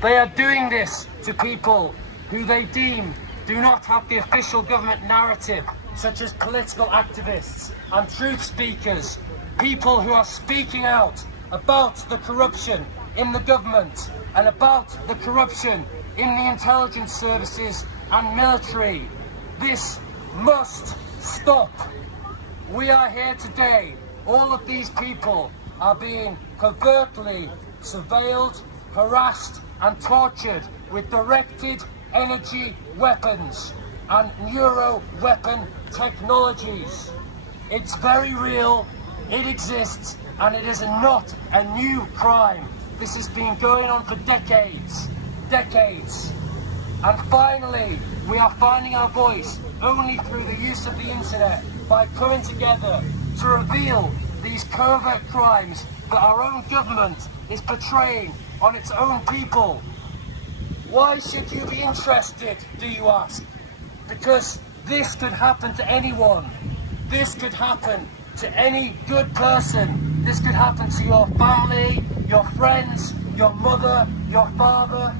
They are doing this to people who they deem do not have the official government narrative, such as political activists and truth speakers, people who are speaking out about the corruption in the government and about the corruption in the intelligence services and military. This must stop. We are here today. All of these people are being covertly surveilled, harassed and tortured with directed energy weapons and neuro weapon technologies. It's very real, it exists, and it is not a new crime. This has been going on for decades. And finally, we are finding our voice only through the use of the internet, by coming together to reveal these covert crimes that our own government is portraying on its own people. Why should you be interested, do you ask? Because this could happen to anyone. This could happen to any good person. This could happen to your family, your friends, your mother, your father.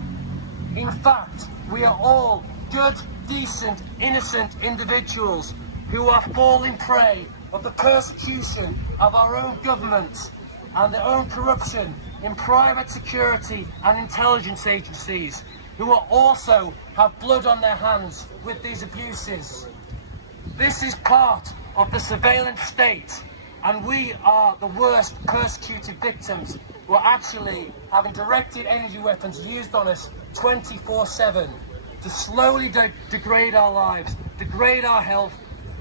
In fact, we are all good, decent, innocent individuals who are falling prey of the persecution of our own government and their own corruption in private security and intelligence agencies, who are also have blood on their hands with these abuses. This is part of the surveillance state, and we are the worst persecuted victims who are actually having directed energy weapons used on us 24/7 to slowly degrade our lives, degrade our health,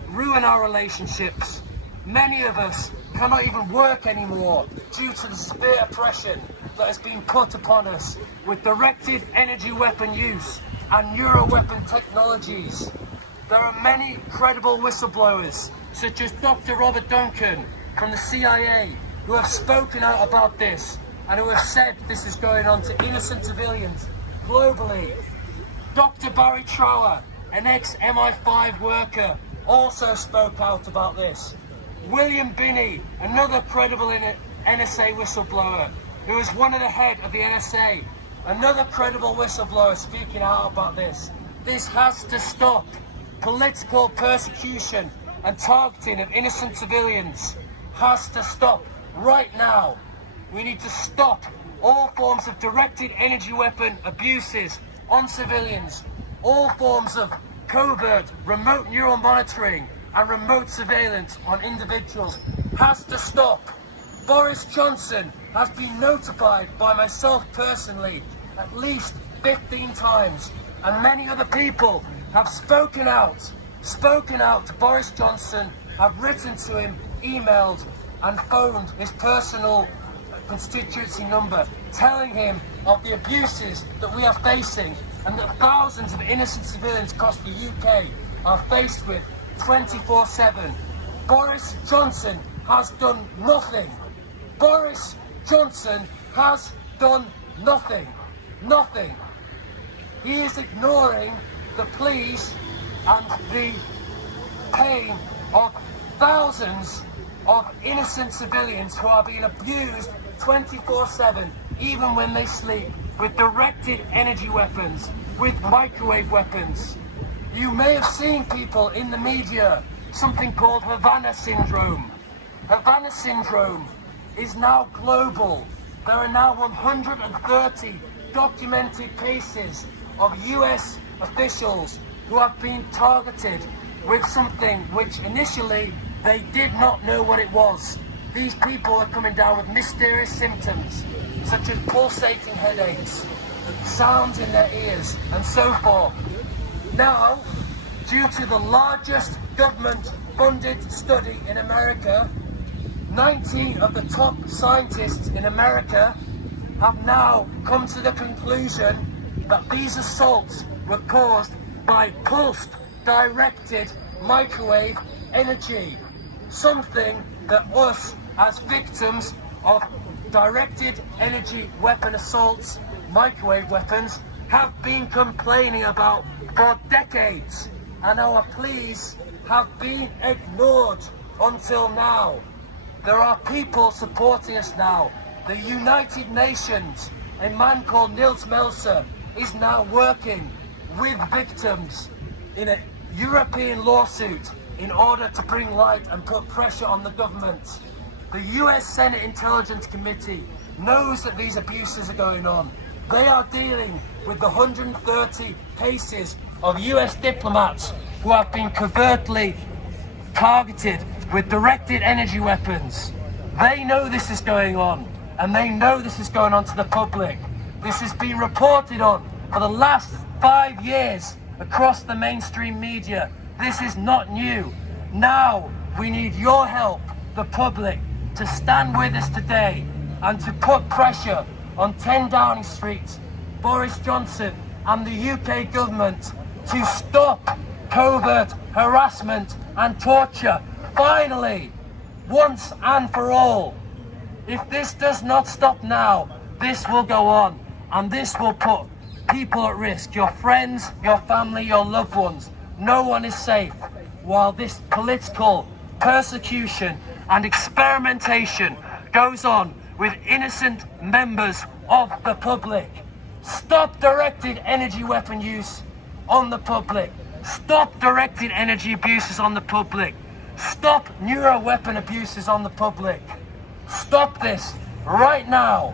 ruin our relationships. Many of us cannot even work anymore due to the severe oppression that has been put upon us with directed energy weapon use and neuro weapon technologies. There are many credible whistleblowers, such as Dr. Robert Duncan from the CIA, who have spoken out about this and who have said this is going on to innocent civilians globally. Dr. Barry Trower, an ex-MI5 worker, also spoke out about this. William Binney, another credible NSA whistleblower, who is one of the head of the NSA, another credible whistleblower speaking out about this. This has to stop. Political persecution and targeting of innocent civilians has to stop right now. We need to stop all forms of directed energy weapon abuses on civilians, all forms of covert remote neural monitoring and remote surveillance on individuals has to stop. Boris Johnson has been notified by myself personally at least 15 times, and many other people have spoken out to Boris Johnson, have written to him, emailed and phoned his personal constituency number, telling him of the abuses that we are facing and that thousands of innocent civilians across the UK are faced with 24/7. Boris Johnson has done nothing. Boris Johnson has done nothing. Nothing. He is ignoring the pleas and the pain of thousands of innocent civilians who are being abused 24/7, even when they sleep, with directed energy weapons, with microwave weapons. You may have seen people in the media, something called Havana Syndrome. Havana Syndrome is now global. There are now 130 documented cases of US officials who have been targeted with something which initially they did not know what it was. These people are coming down with mysterious symptoms, such as pulsating headaches, sounds in their ears, and so forth. Now, due to the largest government-funded study in America, 19 of the top scientists in America have now come to the conclusion that these assaults were caused by pulse-directed microwave energy, something that us as victims of directed energy weapon assaults, microwave weapons, have been complaining about for decades, and our pleas have been ignored until now. There are people supporting us now. The United Nations a man called Nils Melzer is now working with victims in a European lawsuit in order to bring light and put pressure on the government. The US Senate Intelligence Committee knows that these abuses are going on. They are dealing with the 130 cases of US diplomats who have been covertly targeted with directed energy weapons. They know this is going on, and they know this is going on to the public. This has been reported on for the last 5 years across the mainstream media. This is not new. Now we need your help, the public, to stand with us today and to put pressure on 10 Downing Street, Boris Johnson and the UK government to stop covert harassment and torture. Finally, once and for all. If this does not stop now, this will go on, and this will put people at risk, your friends, your family, your loved ones. No one is safe while this political persecution and experimentation goes on with innocent members of the public. Stop directed energy weapon use on the public. Stop directed energy abuses on the public. Stop neuro-weapon abuses on the public. Stop this right now.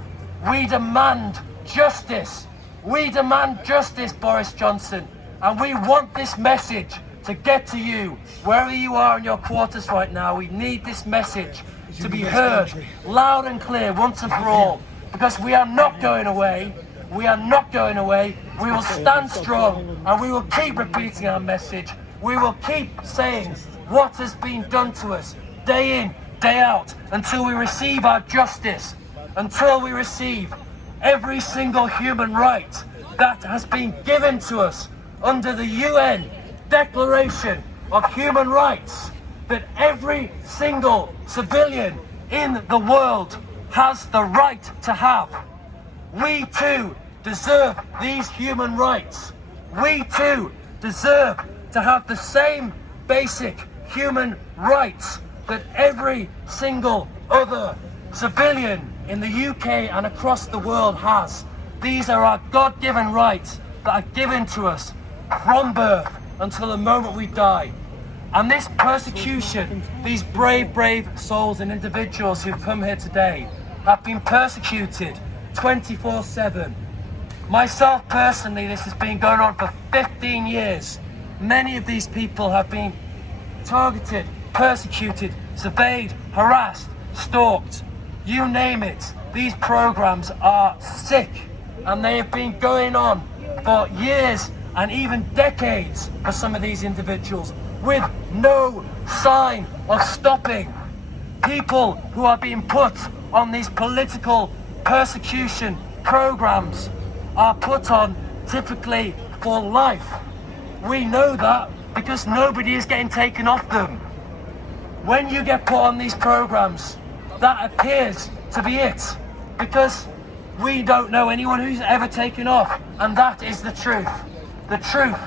We demand justice. We demand justice, Boris Johnson. And we want this message to get to you, wherever you are in your quarters right now. We need this message to be heard loud and clear once and for all. Because we are not going away. We are not going away. We will stand strong and we will keep repeating our message. We will keep saying what has been done to us day in, day out, until we receive our justice, until we receive every single human right that has been given to us under the UN Declaration of Human Rights, that every single civilian in the world has the right to have. We too deserve these human rights. We too deserve to have the same basic human rights that every single other civilian in the UK and across the world has. These are our God-given rights that are given to us from birth until the moment we die. And this persecution, these brave, brave souls and individuals who've come here today have been persecuted 24/7. Myself personally, this has been going on for 15 years. Many of these people have been targeted, persecuted, surveyed, harassed, stalked, you name it. These programs are sick, and they have been going on for years and even decades for some of these individuals with no sign of stopping. People who are being put on these political persecution programs are put on typically for life. We know that because nobody is getting taken off them. When you get put on these programs, that appears to be it, because we don't know anyone who's ever taken off, and that is the truth. The truth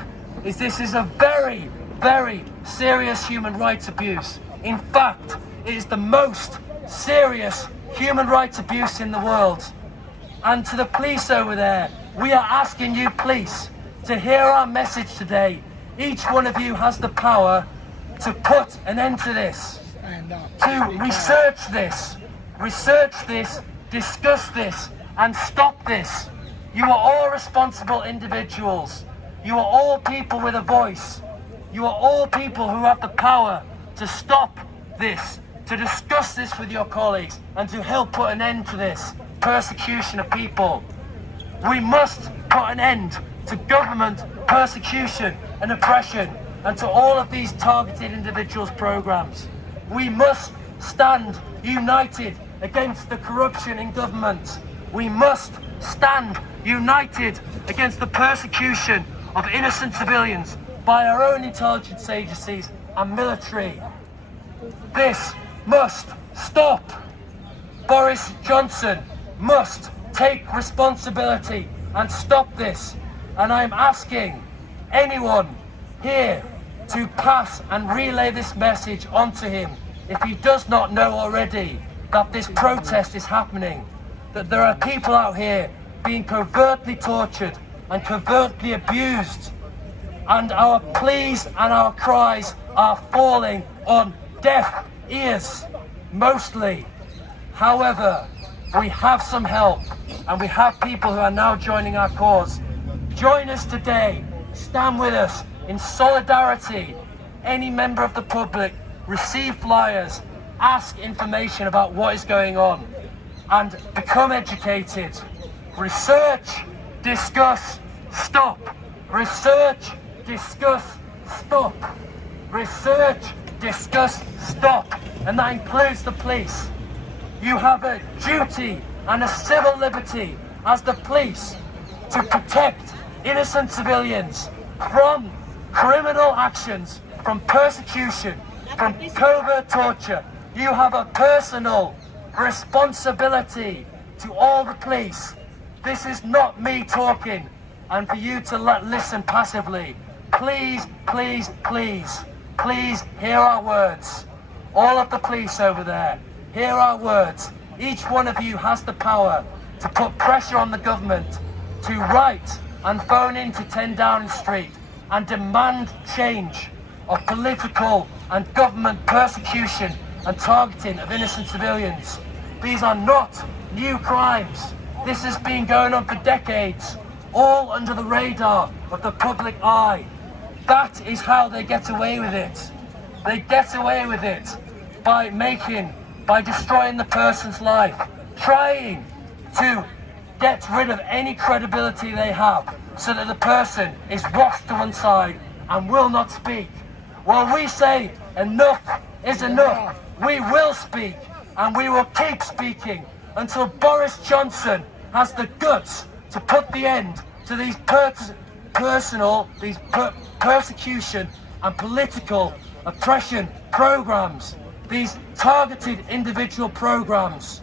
is this is a very, very serious human rights abuse. In fact, it is the most serious human rights abuse in the world. And to the police over there, we are asking you, police, to hear our message today. Each one of you has the power to put an end to this, to research this, discuss this, and stop this. You are all responsible individuals. You are all people with a voice. You are all people who have the power to stop this, to discuss this with your colleagues, and to help put an end to this persecution of people. We must put an end to government persecution and oppression, and to all of these targeted individuals' programs. We must stand united against the corruption in government. We must stand united against the persecution of innocent civilians by our own intelligence agencies and military. This must stop. Boris Johnson must take responsibility and stop this. And I'm asking anyone here to pass and relay this message onto him, if he does not know already that this protest is happening, that there are people out here being covertly tortured and covertly abused. And our pleas and our cries are falling on deaf ears, mostly. However, we have some help, and we have people who are now joining our cause. Join us today. Stand with us in solidarity. Any member of the public, receive flyers, ask information about what is going on, and become educated. Research, discuss, stop. Research, discuss, stop. Research, discuss, stop. And that includes the police. You have a duty and a civil liberty as the police to protect innocent civilians from criminal actions, from persecution, from covert torture. You have a personal responsibility to all the police. This is not me talking and for you to listen passively. Please, please, please, please hear our words. All of the police over there, hear our words. Each one of you has the power to put pressure on the government to write and phone into 10 Downing Street and demand change of political and government persecution and targeting of innocent civilians. These are not new crimes. This has been going on for decades, all under the radar of the public eye. That is how they get away with it. They get away with it by destroying the person's life, trying to get rid of any credibility they have so that the person is washed to one side and will not speak. Well, we say enough is enough. We will speak, and we will keep speaking until Boris Johnson has the guts to put the end to these persecution and political oppression programs, these targeted individual programs.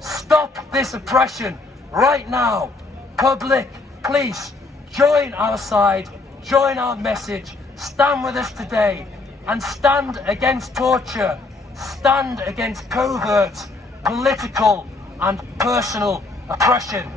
Stop this oppression right now. Public, police, join our side, join our message, stand with us today, and stand against torture, stand against covert, political and personal oppression.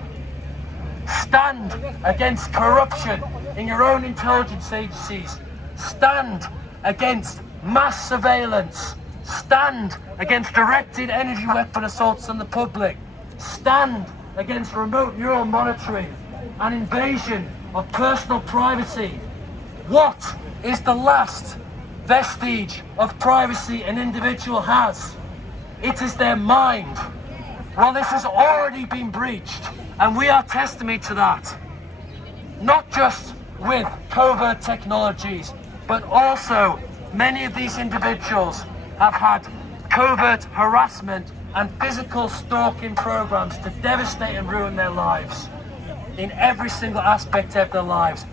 Stand against corruption in your own intelligence agencies. Stand against mass surveillance. Stand against directed energy weapon assaults on the public. Stand against remote neural monitoring and invasion of personal privacy. What is the last vestige of privacy an individual has? It is their mind. Well, this has already been breached, and we are testimony to that. Not just with covert technologies, but also many of these individuals have had covert harassment and physical stalking programs to devastate and ruin their lives in every single aspect of their lives.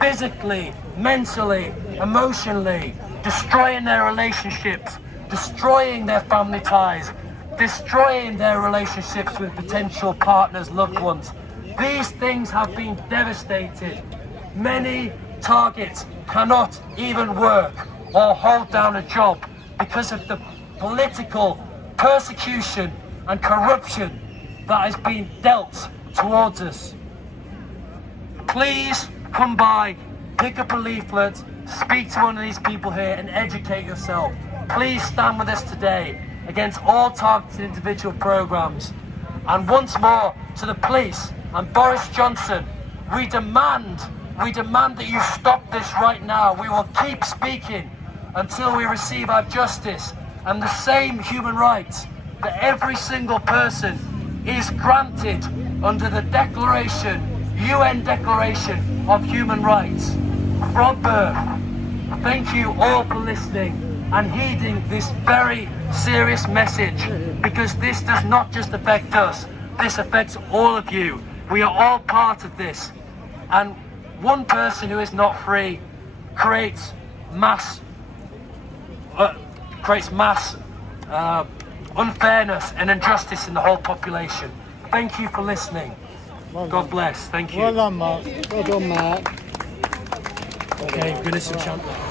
Physically, mentally, emotionally, destroying their relationships, destroying their family ties, destroying their relationships with potential partners, loved ones. These things have been devastated. Many targets cannot even work or hold down a job because of the political persecution and corruption that has been dealt towards us. Please come by, pick up a leaflet, speak to one of these people here and educate yourself. Please stand with us today against all targeted individual programs. And once more, to the police and Boris Johnson, we demand that you stop this right now. We will keep speaking until we receive our justice and the same human rights that every single person is granted under the UN Declaration of Human Rights from birth. Thank you all for listening and heeding this very serious message, because this does not just affect us, this affects all of you. We are all part of this, and one person who is not free creates mass unfairness and injustice in the whole population. Thank you for listening. God bless. Thank you. Well done, Mark. Well done, Mark. Okay, we're going to some chant now.